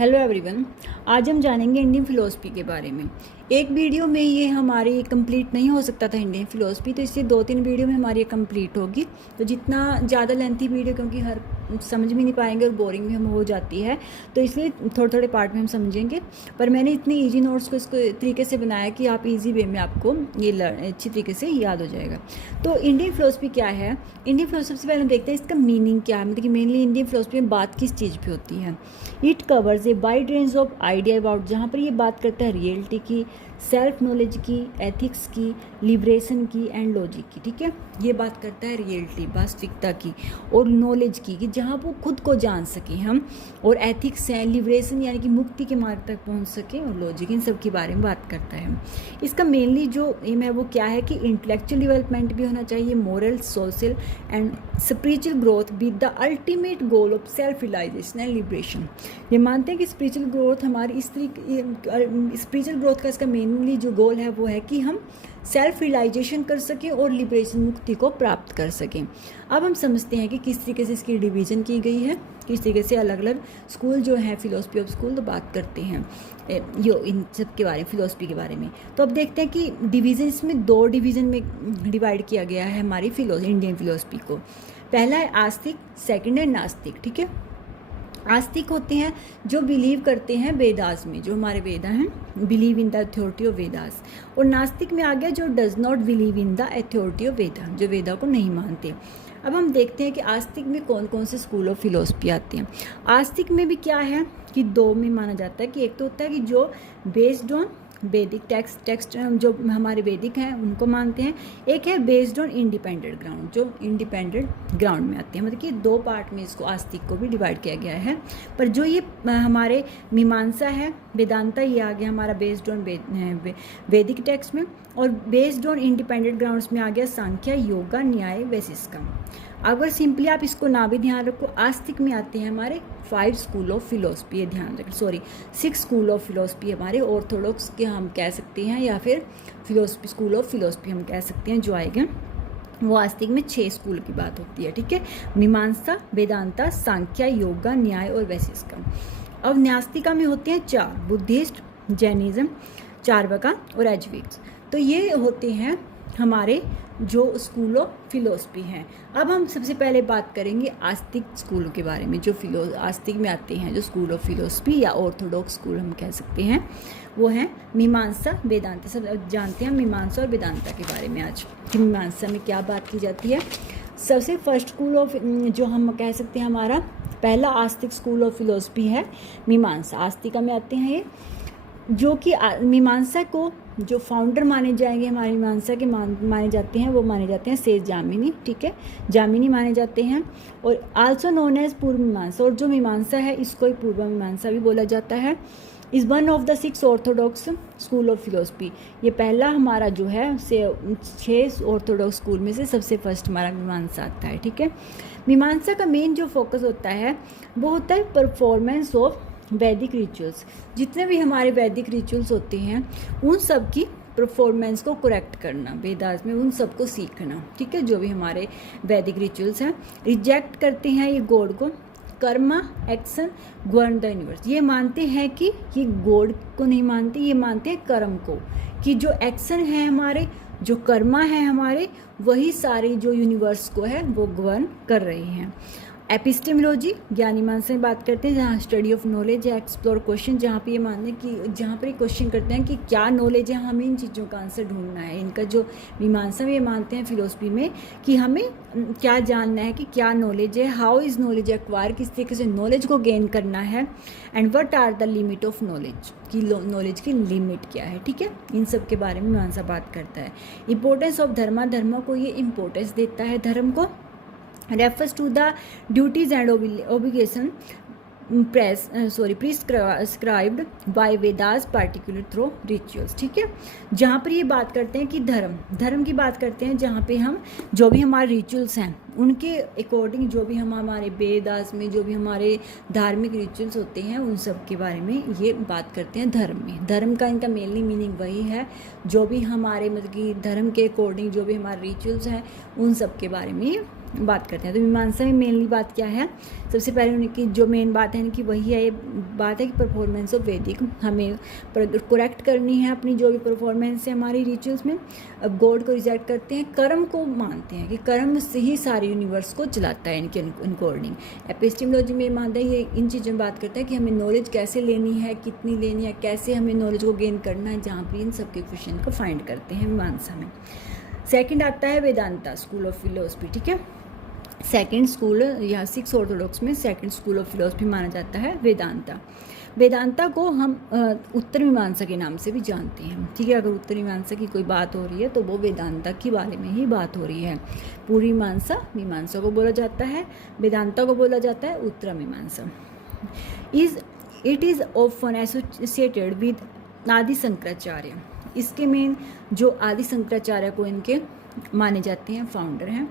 Hello everyone. आज हम जानेंगे इंडियन फ़िलोसफी के बारे में। एक वीडियो में ये हमारी कंप्लीट नहीं हो सकता था इंडियन फ़िलोसफी, तो इससे 2-3 वीडियो में हमारी ये कंप्लीट होगी। तो जितना ज़्यादा लेंथी वीडियो, क्योंकि हर समझ भी नहीं पाएंगे और बोरिंग भी हम हो जाती है, तो इसलिए थोड़े थोड़े पार्ट में हम समझेंगे। पर मैंने इतनी ईजी नोट्स को इसको तरीके से बनाया कि आप ईजी वे में आपको ये अच्छी तरीके से याद हो जाएगा। तो इंडियन फ़िलोसफी क्या है? इंडियन फ़िलोसफी से पहले हम देखते हैं इसका मीनिंग क्या है। मतलब कि मेनली इंडियन फ़िलोसफी में बात किस चीज़ पे होती है। It covers a wide range of idea about, जहाँ पर ये बात करता है रियलिटी की, सेल्फ नॉलेज की, एथिक्स की, लिबरेशन की एंड लॉजिक की। ठीक है, ये बात करता है रियलिटी, वास्तविकता की, और नॉलेज की, कि जहाँ वो खुद को जान सकें हम, और एथिक्स है, लिबरेशन यानी कि मुक्ति के मार्ग तक पहुँच सकें, और लॉजिक, इन सब के बारे में बात करता है। इसका मेनली जो एम है वो क्या है कि इंटेलेक्चुअल डेवलपमेंट भी होना चाहिए, moral, social and spiritual growth with the ultimate goal of self realisation and liberation. ये मानते हैं कि स्पिरिचुअल ग्रोथ हमारी स्पिरिचुअल ग्रोथ का इसका मेनली जो गोल है वो है कि हम सेल्फ रियलाइजेशन कर सकें और लिबरेशन, मुक्ति को प्राप्त कर सकें। अब हम समझते हैं कि किस तरीके से इसकी डिवीज़न की गई है, किस तरीके से अलग अलग स्कूल जो है फिलोसफी ऑफ स्कूल तो बात करते हैं यो इन सब के बारे में, फिलोसफी के बारे में। तो अब देखते हैं कि डिवीज़न, इसमें 2 डिवीज़न में डिवाइड किया गया है हमारी इंडियन फिलोसफी को। पहला है आस्तिक, सेकंड है नास्तिक। ठीक है, आस्तिक होते हैं जो बिलीव करते हैं वेदास में, जो हमारे वेदा हैं, believe in the authority of Vedas. और नास्तिक में आ गया जो does not believe in the authority of Veda, जो वेदा को नहीं मानते। अब हम देखते हैं कि आस्तिक में कौन कौन से स्कूल ऑफ फिलोसफी आते हैं। आस्तिक में भी क्या है कि 2 में माना जाता है कि एक तो होता है कि जो बेस्ड ऑन वैदिक टेक्स्ट जो हमारे वैदिक हैं उनको मानते हैं, एक है बेस्ड ऑन इंडिपेंडेंट ग्राउंड, जो इंडिपेंडेंट ग्राउंड में आते हैं। मतलब कि 2 पार्ट में इसको आस्तिक को भी डिवाइड किया गया है। पर जो ये हमारे मीमांसा है, वेदांता, ये आ गया हमारा बेस्ड ऑन वैदिक टेक्स्ट में, और बेस्ड ऑन इंडिपेंडेंट ग्राउंड्स में आ गया सांख्य, योगा, न्याय, वैशेषिकम। अगर सिंपली आप इसको ना भी ध्यान रखो, आस्तिक में आते हैं हमारे 5 स्कूल ऑफ फिलोसफी, ये ध्यान रखें, 6 स्कूल ऑफ फिलोसफी हमारे ऑर्थोडॉक्स के हम कह सकते हैं, या फिर फिलोसफी स्कूल ऑफ फिलोसफी हम कह सकते हैं जो आएगा। वो आस्तिक में 6 स्कूल की बात होती है। ठीक है, मीमांसा, वेदांता, सांख्य, योगा, न्याय और वैशेषिकम। अब न्यास्तिका में होते हैं 4, बुद्धिस्ट, जैनिज्म, चार्वाका और एज्विक्स। तो ये होते हैं हमारे जो स्कूल ऑफ फिलोसफी हैं। अब हम सबसे पहले बात करेंगे आस्तिक स्कूलों के बारे में, जो आस्तिक में आते हैं, जो स्कूल ऑफ फिलोसफी या ऑर्थोडॉक्स स्कूल हम कह सकते हैं, वो हैं मीमांसा, वेदांता। सब जानते हैं मीमांसा और वेदांता के बारे में आज कि मीमांसा में क्या बात की जाती है। सबसे फर्स्ट स्कूल ऑफ जो हम कह सकते हैं, हमारा पहला आस्तिक स्कूल ऑफ फिलोसफी है मीमांसा। आस्तिका में आते हैं ये, जो कि मीमांसा को जो फाउंडर माने जाएंगे, हमारी मीमांसा के माने जाते हैं, वो माने जाते हैं सेज जामिनी। ठीक है, जामिनी माने जाते हैं, और आल्सो नोन एज पूर्व मीमांसा। और जो मीमांसा है इसको ही पूर्व मीमांसा भी बोला जाता है। Is one of the 6 Orthodox school of philosophy. ये पहला हमारा जो है 6 ऑर्थोडॉक्स स्कूल में से सबसे फर्स्ट हमारा मीमांसा आता है। ठीक है, मीमांसा का मेन जो फोकस होता है वो होता है परफॉर्मेंस ऑफ वैदिक रिचुअल्स। जितने भी हमारे वैदिक रिचुअल्स होते हैं उन सब की परफॉर्मेंस को करेक्ट करना, वेदास में उन सब को सीखना। ठीक है, जो भी हमारे वैदिक रिचुअल्स हैं, रिजेक्ट करते हैं ये गॉड को, Karma, action, govern the universe. ये मानते हैं कि ये गॉड को नहीं मानते, ये मानते हैं कर्म को, कि जो एक्शन है हमारे, जो कर्मा है हमारे, वही सारे जो यूनिवर्स को है वो गवर्न कर रहे हैं। एपिस्टेमोलॉजी, ज्ञान मीमांसा में बात करते हैं, जहाँ स्टडी ऑफ नॉलेज है, एक्सप्लोर क्वेश्चन, जहाँ पे ये मानते हैं कि जहाँ पर ये क्वेश्चन करते हैं कि क्या नॉलेज है, हमें इन चीज़ों का आंसर ढूंढना है। इनका जो मीमांसा में ये मानते हैं फिलोसफी में कि हमें क्या जानना है, कि क्या नॉलेज है, हाउ इज़ नॉलेज एक्वायर, किस तरीके से नॉलेज को गेन करना है, and what are the limit of knowledge, कि नॉलेज की लिमिट क्या है। ठीक है, इन सब के बारे में मीमांसा बात करता है। इंपॉर्टेंस ऑफ धर्म को ये इंपॉर्टेंस देता है, धर्म को refers to the duties and obligation prescribed by Vedas particular through rituals। ठीक है, जहाँ पर ये बात करते हैं कि धर्म की बात करते हैं, जहाँ पे हम जो भी हमारे रिचुअल्स हैं उनके अकॉर्डिंग, जो भी हम हमारे वेदास में जो भी हमारे धार्मिक रिचुअल्स होते हैं उन सब के बारे में ये बात करते हैं धर्म में। धर्म का इनका मेनली मीनिंग वही है, जो भी हमारे मतलब कि धर्म के अकॉर्डिंग जो भी हमारे रिचुअल्स हैं उन सब के बारे में बात करते हैं। तो मीमांसा में मेनली बात क्या है, सबसे पहले उनकी जो मेन बात है कि वही है, ये बात है कि परफॉर्मेंस ऑफ वैदिक, हमें करेक्ट करनी है अपनी जो भी परफॉर्मेंस है हमारी रिचुअल्स में। अब गॉड को रिजेक्ट करते हैं, कर्म को मानते हैं कि कर्म से ही सारे यूनिवर्स को चलाता है इनके अकॉर्डिंग। एपिस्टेमोलॉजी में मानता है, ये इन चीज़ों में बात करता है कि हमें नॉलेज कैसे लेनी है, कितनी लेनी है, कैसे हमें नॉलेज को गेन करना है, जहाँ पर इन सबके क्वेश्चन को फाइंड करते हैं मीमांसा में। सेकंड आता है वेदांता स्कूल ऑफ फिलोसफी, ठीक है। सेकंड स्कूल या सिक्स ऑर्थोडॉक्स में सेकंड स्कूल ऑफ फिलोसफी माना जाता है वेदांता। वेदांता को हम उत्तर मीमांसा के नाम से भी जानते हैं, ठीक है। अगर उत्तर मीमांसा की कोई बात हो रही है तो वो वेदांता के बारे में ही बात हो रही है। पूर्वी मीमांसा को बोला जाता है, वेदांता को बोला जाता है उत्तर मीमांसा। It is often associated with आदि शंकराचार्य। इसके मेन जो आदि शंकराचार्य को इनके माने जाते हैं, फाउंडर हैं।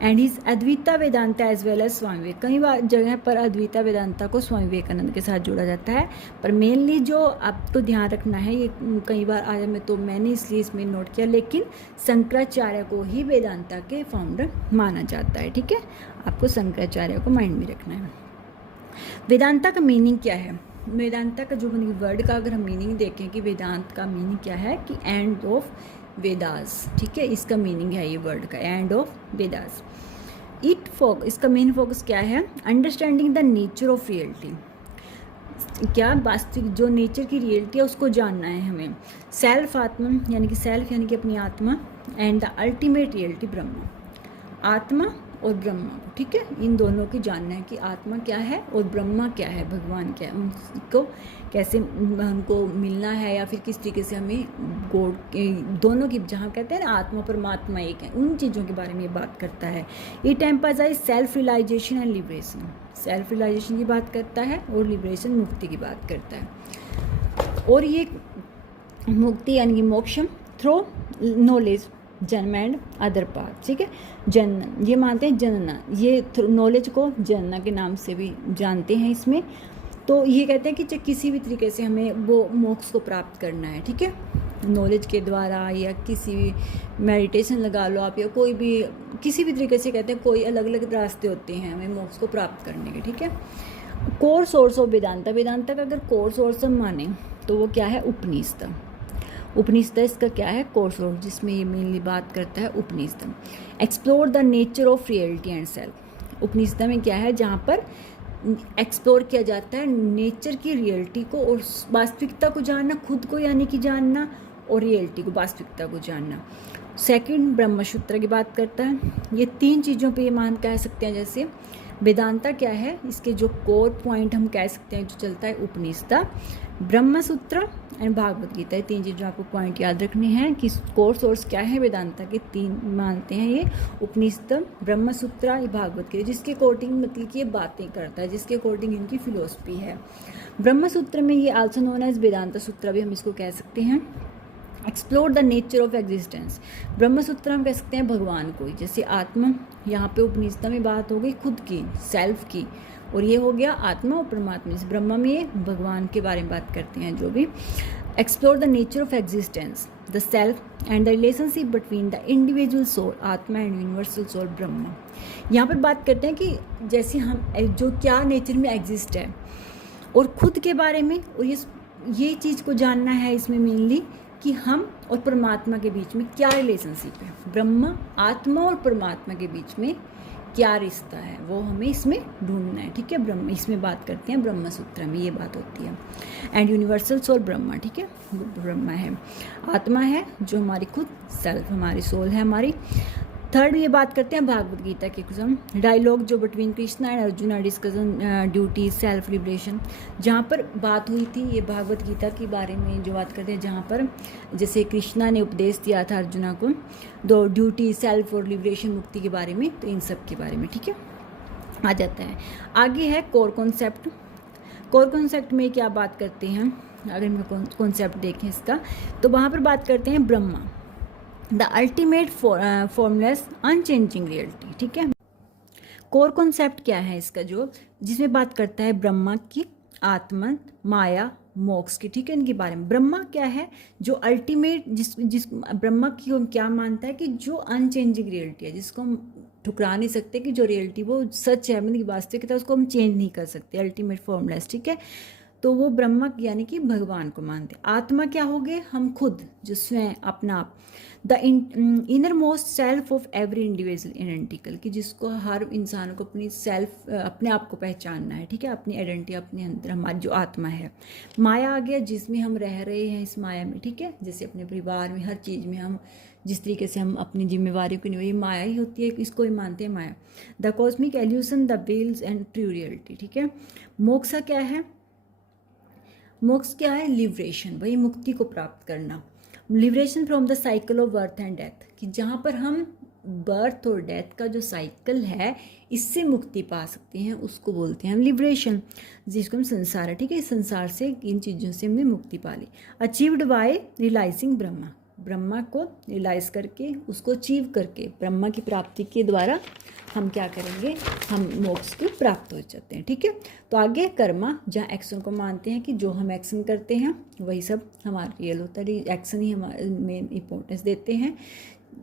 And his Advaita Vedanta as well as Swami Vivek, कई बार जगह पर अद्वैता वेदांता को स्वामी विवेकानंद के साथ जोड़ा जाता है, पर मेनली जो आपको ध्यान रखना है, ये कई बार आया में तो मैंने इसलिए इसमें नोट किया, लेकिन शंकराचार्य को ही वेदांता के फाउंडर माना जाता है, ठीक है। आपको शंकराचार्य को माइंड में रखना है। वेदांता का मीनिंग क्या है, वेदांता का जो वर्ड का अगर हम मीनिंग देखें कि वेदांत का मीनिंग क्या है, कि एंड ऑफ वेदास, ठीक है, इसका मीनिंग है ये वर्ड का, एंड ऑफ वेदास। इसका मेन फोकस क्या है, understanding the nature of reality, क्या वास्तविक जो नेचर की रियलिटी है उसको जानना है हमें। सेल्फ आत्मा यानी कि सेल्फ यानी कि अपनी आत्मा, एंड द अल्टीमेट रियलिटी ब्रह्म, आत्मा और ब्रह्मा, ठीक है, इन दोनों की जानना है कि आत्मा क्या है और ब्रह्मा क्या है, भगवान क्या है, उनको कैसे हमको मिलना है, या फिर किस तरीके से हमें गॉड दोनों की, जहाँ कहते हैं ना आत्मा परमात्मा एक है, उन चीज़ों के बारे में ये बात करता है। It emphasise self realisation and liberation, self realisation की बात करता है और लिबरेशन मुक्ति की बात करता है। और ये मुक्ति यानी कि मोक्षम थ्रू नॉलेज जन्म एंड अदर पाथ, ठीक है। जनन ये मानते हैं, जनना ये नॉलेज को जनना के नाम से भी जानते हैं इसमें। तो ये कहते हैं कि किसी भी तरीके से हमें वो मोक्ष को प्राप्त करना है, ठीक है, नॉलेज के द्वारा या किसी भी मेडिटेशन लगा लो आप, या कोई भी किसी भी तरीके से, कहते हैं कोई अलग अलग रास्ते होते हैं हमें मोक्ष को प्राप्त करने के, ठीक है। Core source of Vedanta, Vedanta का अगर कोर सोर्स हम माने तो वो क्या है, उपनिषद। उपनिषद इसका क्या है, कोर सोर्स, जिसमें ये मेनली बात करता है Upanishad. Explore the nature of reality and self, Upanishad में क्या है, जहाँ पर एक्सप्लोर किया जाता है नेचर की रियलिटी को और वास्तविकता को जानना, खुद को यानी कि जानना, और रियलिटी को, वास्तविकता को जानना। सेकंड ब्रह्मसूत्र की बात करता है। ये तीन चीज़ों पे ये मान कह सकते हैं, जैसे वेदांता क्या है, इसके जो कोर पॉइंट हम कह सकते हैं जो चलता है, उपनिषद, ब्रह्मसूत्र एंड भागवत गीता। ये तीन चीज़ों आपको पॉइंट याद रखने हैं कि कोर सोर्स क्या है वेदांता के, तीन मानते हैं ये, उपनिषद, ब्रह्मसूत्र, भागवत गीता, जिसके अकॉर्डिंग मतलब कि ये बातें करता है, जिसके अकॉर्डिंग इनकी फिलोसफी है। ब्रह्मसूत्र में ये आल्सो नोन एज वेदांता सूत्र भी हम इसको कह सकते हैं। Explore the nature of existence, Brahmasutra हम कह सकते हैं भगवान को, जैसे आत्मा, यहाँ पे उपनिषद में बात हो गई खुद की, सेल्फ की, और ये हो गया आत्मा और परमात्मा। जैसे ब्रह्मा में ये भगवान के बारे में बात करते हैं जो भी। Explore the nature of existence, the self and the relationship between the individual soul, atma and universal soul Brahma. यहाँ पर बात करते हैं कि जैसे हम जो क्या नेचर में एग्जिस्ट है और खुद के बारे में, और ये चीज़ को जानना है इसमें मेनली कि हम और परमात्मा के बीच में क्या रिलेशनशिप है, ब्रह्मा, आत्मा और परमात्मा के बीच में क्या रिश्ता है, वो हमें इसमें ढूंढना है, ठीक है। ब्रह्म इसमें बात करते हैं, ब्रह्मसूत्र में ये बात होती है। एंड यूनिवर्सल सोल ब्रह्मा, ठीक है, ब्रह्मा है, आत्मा है जो हमारी खुद सेल्फ, हमारी सोल है हमारी। थर्ड ये बात करते हैं भागवत गीता के कुछ डायलॉग जो between Krishna and arjuna discussion duty self liberation, जहाँ पर बात हुई थी, ये भागवत गीता के बारे में जो बात करते हैं, जहाँ पर जैसे कृष्णा ने उपदेश दिया था अर्जुना को दो ड्यूटी, सेल्फ और लिबरेशन, मुक्ति के बारे में, तो इन सब के बारे में, ठीक है, आ जाता है। आगे है कोर कॉन्सेप्ट। कोर कॉन्सेप्ट में क्या बात करते हैं, अगर हम कॉन्सेप्ट देखें इसका, तो वहाँ पर बात करते हैं Brahma, the ultimate formless unchanging reality, ठीक है। कोर कॉन्सेप्ट क्या है इसका, जो जिसमें बात करता है ब्रह्मा की, आत्मा, माया, मोक्ष की, ठीक है, इनके बारे में। ब्रह्मा क्या है, जो अल्टीमेट जिस ब्रह्मा की हम क्या मानता है कि जो अनचेंजिंग रियलिटी है, जिसको हम ठुकरा नहीं सकते कि जो रियलिटी वो सच है, मतलब वास्तविकता, उसको हम चेंज नहीं कर सकते, अल्टीमेट फॉर्मलेस, ठीक है। तो वो ब्रह्मा यानी कि भगवान को मानते। आत्मा क्या हो गए? हम खुद, जो स्वयं, अपना आप, the inner most self of every individual identical, कि जिसको हर इंसान को अपनी सेल्फ, अपने आप को पहचानना है, ठीक है, अपनी आइडेंटिटी अपने अंदर, हमारी जो आत्मा है। माया आ गया, जिसमें हम रह रहे हैं इस माया में, ठीक है, जैसे अपने परिवार में, हर चीज़ में हम जिस तरीके से हम अपनी जिम्मेवारियों को निभाई, माया ही होती है, इसको ही मानते हैं maya. The cosmic illusion, the veils and true reality, ठीक है। मोक्ष क्या है? मोक्ष क्या है? लिबरेशन, वही मुक्ति को प्राप्त करना। Liberation from the cycle of birth and death, कि जहाँ पर हम बर्थ और डेथ का जो साइकिल है, इससे मुक्ति पा सकते हैं, उसको बोलते हैं हम लिबरेशन, जिसको हम संसार है, ठीक है, इस संसार से, इन चीज़ों से हमने मुक्ति पा ली। Achieved by realising Brahma, Brahma को रियलाइज करके, उसको अचीव करके, ब्रह्मा की प्राप्ति के द्वारा हम क्या करेंगे? हम मोक्ष को प्राप्त हो जाते हैं, ठीक है। तो आगे कर्मा, जहाँ एक्शन को मानते हैं कि जो हम एक्शन करते हैं वही सब हमारा रियल होता है, एक्शन ही हमारे में इम्पोर्टेंस देते हैं।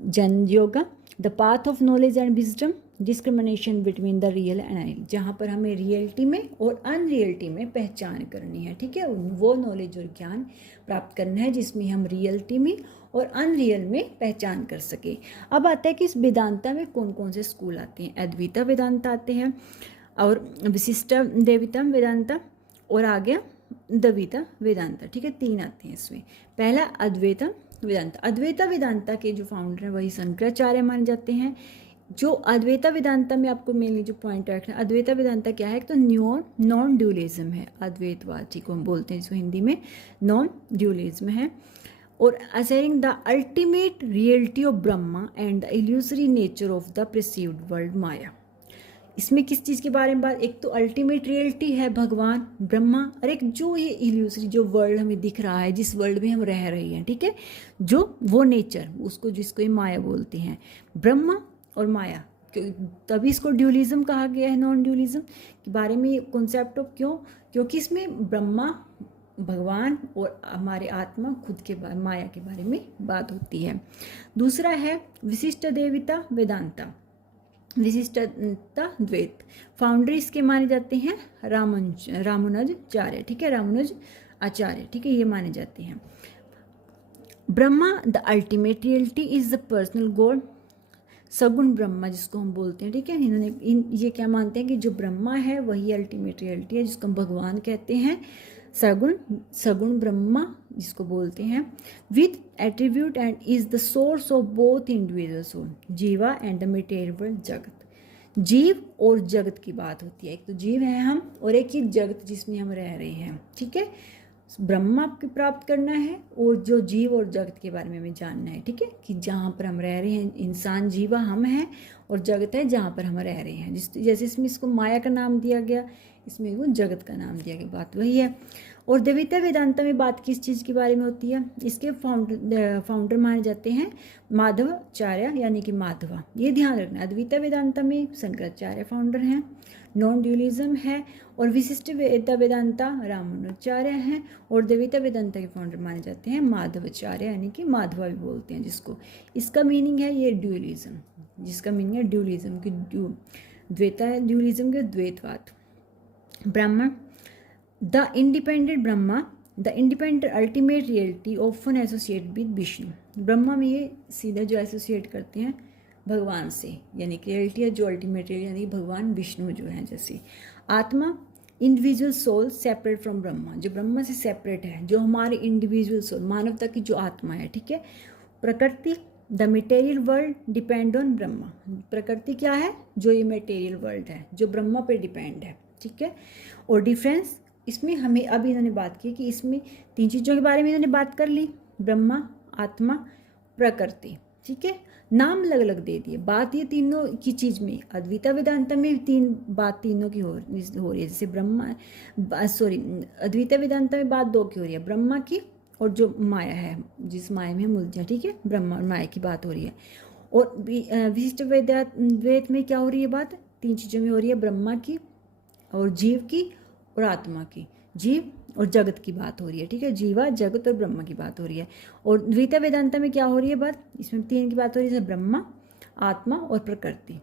जन yoga, the path of knowledge and wisdom, discrimination between the real and unreal, जहाँ पर हमें रियलिटी में और अनरियलिटी में पहचान करनी है, ठीक है, वो नॉलेज और ज्ञान प्राप्त करना है जिसमें हम रियलिटी में और अनरियल में पहचान कर सके। अब आता है कि इस वेदांता में कौन कौन से स्कूल आते हैं। अद्वैता वेदांता आते हैं, और विशिष्ट देविता वेदांता, और आ गया द्वैता वेदांता, ठीक है, 3 आते हैं इसमें। पहला अद्वैता वेदांता। अद्वैता वेदांता के जो फाउंडर हैं वही शंकराचार्य माने जाते हैं। जो अद्वैता वेदांता में आपको मेनली जो पॉइंट रखना है, अद्वैता वेदांता क्या है? तो नॉन ड्यूलिज्म है, अद्वैतवाद जिसको हम बोलते हैं, जिसको हिंदी में नॉन ड्यूलिज्म है। और asserting the ultimate reality of Brahma and the illusory nature of the perceived world maya. इसमें किस चीज़ के बारे में बात? एक तो अल्टीमेट रियलिटी है भगवान ब्रह्मा, और एक जो ये इल्यूजरी जो वर्ल्ड हमें दिख रहा है, जिस वर्ल्ड में हम रह रहे हैं, ठीक है, जो वो नेचर, उसको जिसको ये माया बोलते हैं, ब्रह्मा और माया, तभी इसको ड्यूलिज्म कहा गया है, नॉन ड्यूलिज्म के बारे में ये कॉन्सेप्ट ऑफ। क्यों? क्योंकि इसमें ब्रह्मा, भगवान और हमारे आत्मा खुद के बारे, माया के बारे में बात होती है। दूसरा है विशिष्ट देविता वेदांता, विशिष्टता द्वैत। फाउंडर इसके माने जाते हैं रामानुजाचार्य, ठीक है, रामानुज आचार्य, ठीक है, ये माने जाते हैं। Brahma the ultimate reality is the personal God, सगुण ब्रह्मा जिसको हम बोलते हैं, ठीक है, इन्होंने ये क्या मानते हैं कि जो ब्रह्मा है वही अल्टीमेट रियलिटी है, जिसको हम भगवान कहते हैं, सगुण ब्रह्मा जिसको बोलते हैं, with attribute and is the source of both individual soul, jiva and the material jagat. जीव और जगत की बात होती है, एक तो जीव है हम, और एक ही जगत जिसमें हम रह रहे हैं, ठीक है। ब्रह्मा को प्राप्त करना है, और जो जीव और जगत के बारे में हमें जानना है, ठीक है, कि जहाँ पर हम रह रहे हैं, इंसान जीवा हम हैं, और जगत है जहाँ पर हम रह रहे हैं। जैसे इसमें इसको माया का नाम दिया गया, इसमें वो जगत का नाम दिया गया, बात वही है। और द्वैता वेदांता में बात किस चीज़ के बारे में होती है? इसके फाउंडर माने जाते हैं माधवाचार्य, यानी कि माधवा, ये ध्यान रखना। अद्वैता वेदांता में शंकराचार्य फाउंडर हैं, नॉन ड्यूलिज्म है, और विशिष्ट वेदांता रामानुजाचार्य हैं, और द्वैता वेदांता के फाउंडर माने जाते हैं माधवाचार्य, यानी कि माधवा भी बोलते हैं जिसको। इसका मीनिंग है ये ड्यूलिज्म, जिसका मीनिंग है ड्यूलिज्म की द्वैता, ड्यूलिज्म के द्वैतवाद। Brahma the independent Brahma, the independent ultimate reality often associate with Vishnu. Brahma में ये सीधा जो एसोसिएट करते हैं भगवान से, यानी कि रियलिटी है जो अल्टीमेट रियलिटी, यानी भगवान विष्णु जो है। जैसे आत्मा individual soul separate from Brahma, जो ब्रह्मा से सेपरेट है, जो हमारे इंडिविजुअल सोल, मानवता की जो आत्मा है, ठीक है। प्रकृति the material world depend on Brahma, प्रकृति क्या है? जो ये मटेरियल वर्ल्ड है, जो ब्रह्मा पे डिपेंड है, ठीक है। और डिफरेंस इसमें हमें अभी इन्होंने बात की कि इसमें 3 चीज़ों के बारे में इन्होंने बात कर ली, ब्रह्मा, आत्मा, प्रकृति, ठीक है, नाम अलग अलग दे दिए। बात ये तीनों की चीज़ में, अद्वैता वेदांता में बात तीनों की हो रही है। जैसे अद्वैता वेदांता में बात 2 की हो रही है, ब्रह्मा की और जो माया है, जिस माया में हम उलझे, ठीक है, ब्रह्मा और माया की बात हो रही है। और विशिष्ट वेद में क्या हो रही है बात? 3 चीज़ों में हो रही है, ब्रह्मा की और जीव की और आत्मा की, जीव और जगत की बात हो रही है, ठीक है, जीवा, जगत और ब्रह्मा की बात हो रही है। और द्वैता वेदांता में क्या हो रही है बात? इसमें 3 की बात हो रही है, जैसे ब्रह्मा, आत्मा और प्रकृति।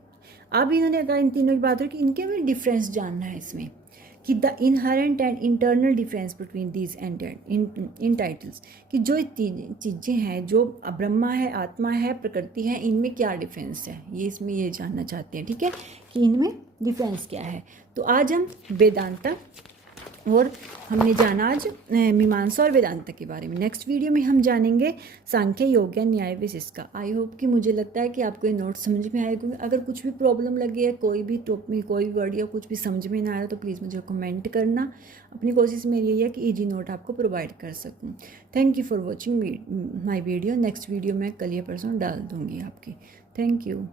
अब इन्होंने अगर इन तीनों की बात हो कि इनके में डिफरेंस जानना है इसमें कि the inherent and internal difference between these in titles, कि जो चीज़ें हैं, जो ब्रह्मा है, आत्मा है, प्रकृति है, इनमें क्या डिफरेंस है, ये इसमें ये जानना चाहते हैं। ठीक है, कि इनमें डिफरेंस क्या है। तो आज हम वेदांता और हमने जाना आज मीमांसा और वेदांता के बारे में। नेक्स्ट वीडियो में हम जानेंगे सांख्य, योग, न्याय, विशिष्ट। आई होप कि मुझे लगता है कि आपको ये नोट समझ में आएगा। अगर कुछ भी प्रॉब्लम लगी है, कोई भी टॉपिक में कोई वर्ड या कुछ भी समझ में ना आ रहा, तो प्लीज़ मुझे कमेंट करना। अपनी कोशिश मेरी यही है कि ईजी नोट आपको प्रोवाइड कर सकूँ। Thank you for watching my video. Next video मैं कल या परसों डाल दूँगी आपकी। Thank you.